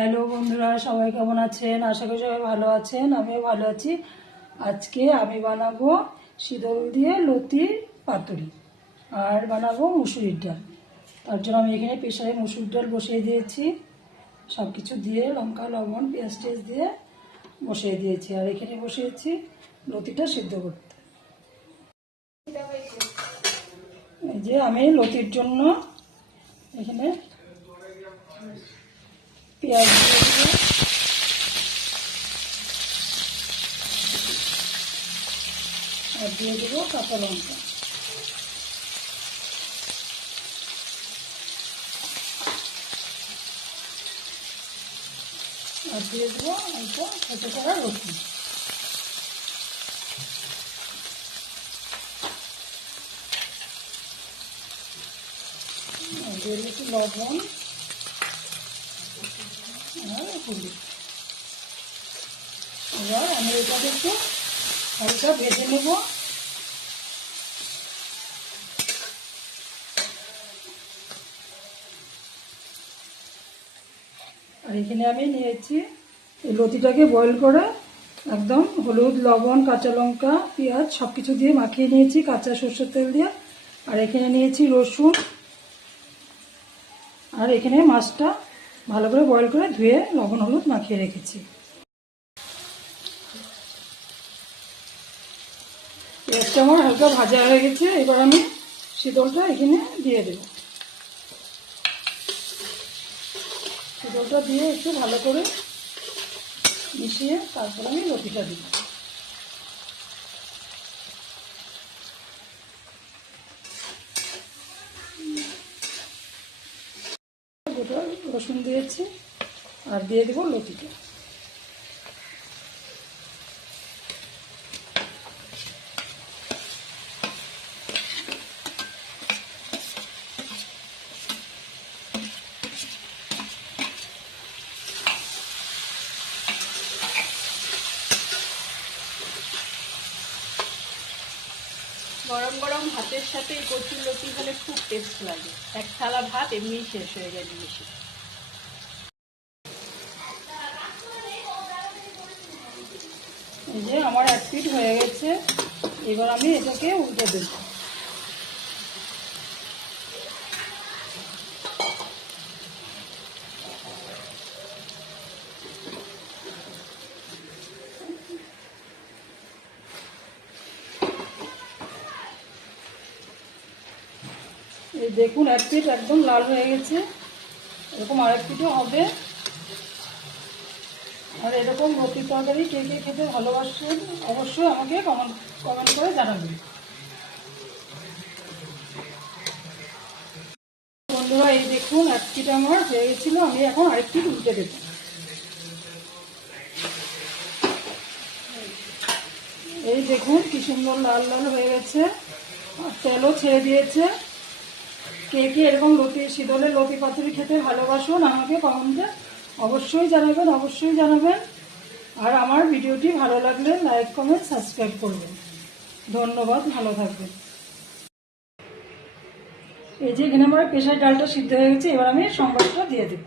Hello বন্ধুরা, সবাই কেমন আছেন? আশা করি সবাই ভালো আছেন। আমিও ভালো আছি। আজকে আমি বানাবো শীতল দিয়ে লতির পাতুরি আর বানাবো মুসুরির ডাল। তার জন্য আমি এখানে প্রেসারে মুসুরির ডাল বসিয়ে দিয়েছি, সব কিছু দিয়ে লঙ্কা লবণ পেঁয়াজ টেস্ট দিয়ে বসিয়ে দিয়েছি। আর এখানে বসিয়েছি লতিটা সিদ্ধ করতে। এই যে আমি লতির জন্য এখানে পেঁয়াজ দিয়ে দেবো, আর দিয়ে দেবো কাঁচা লঙ্কা, আর দিয়ে দেবো অল্প ছোটো করা রসুন। দিয়ে দিচ্ছি লবণ আর হলুদ। এবার আমি এটাকে একটু হালকা ভেজে নেব। আর এখানে আমি নিয়েছি এই লতিটাকে বয়েল করে একদম হলুদ লবণ কাঁচা লঙ্কা পেঁয়াজ সব কিছু দিয়ে মাখিয়ে নিয়েছি কাঁচা সরষের তেল দিয়ে। আর এখানে নিয়েছি রসুন, আর এখানে মাছটা ভালো করে বয়েল করে ধুয়ে লবণ হলুদ মাখিয়ে রেখেছি। পেঁয়াজটা আমার হালকা ভাজা হয়ে গেছে। এবার আমি শীতলটা এখানে দিয়ে দেব। শীতলটা দিয়ে একটু ভালো করে মিশিয়ে তারপর আমি লতিটা দিব। গোটা রসুন দিয়েছি আর দিয়ে দেবো লতিটা। গরম গরম ভাতের সাথে এই কচুর লতি হলে খুব টেস্ট লাগে। এক থালা ভাত এমনি শেষ হয়ে যায় জিনিসে। এই যে আমার এক পিঠ হয়ে গেছে, এবার আমি এটাকে উল্টে দেব। এই দেখুন এক পিঠ একদম লাল হয়ে গেছে, এরকম আরেক পিঠও হবে। আর এরকম লতির তরকারি কে কে খেতে ভালোবাসেন অবশ্যই আমাকে কমেন্ট করে জানাবেন। বন্ধুরা এই দেখুন এক পিঠ আমার হয়ে গেছিল, আমি এখন আরেক পিঠ উল্টে দেব। এই দেখুন কি সুন্দর লাল লাল হয়ে গেছে আর তেলও ছেড়ে দিয়েছে। কে কে এরকম লতি শীতলের লতি পাতুরি খেতে ভালোবাসুন আমাকে কমেন্টে অবশ্যই জানাবেন। আর আমার ভিডিওটি ভালো লাগলে লাইক কমেন্ট সাবস্ক্রাইব করবেন। ধন্যবাদ, ভালো থাকবেন। এই যে এখানে আমার প্রেসার ডালটা সিদ্ধ হয়ে গেছে, এবার আমি সম্বারটা দিয়ে দেব।